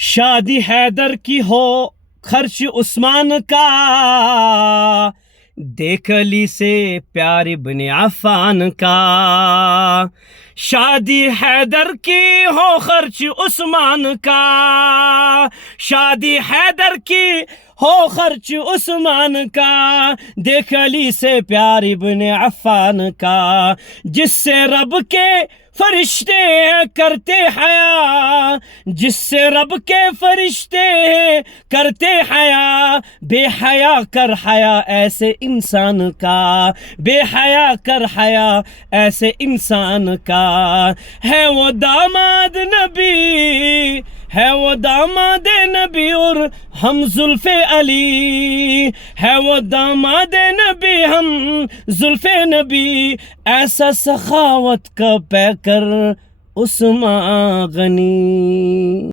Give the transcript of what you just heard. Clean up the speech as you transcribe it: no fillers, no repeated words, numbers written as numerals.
शादी हैदर की हो खर्च उस्मान का, देख अली से प्यार इब्ने अफ़्फ़ान का। शादी हैदर की हो खर्च उस्मान का, शादी हैदर की हो खर्च उस्मान का, देख अली से प्यार इब्ने अफ़्फ़ान का। जिससे रब के फरिश्ते करते हया, जिससे रब के फरिश्ते करते हया, बेहया कर हया ऐसे इंसान का, बेहया कर हया ऐसे इंसान का। है वो दामाद नबी, है वो दामाद नबी और हम जुल्फ़े अली, है वो दामाद नबी हम जुल्फ़े नबी। ऐसा सखावत का पैकर उस्मान गनी।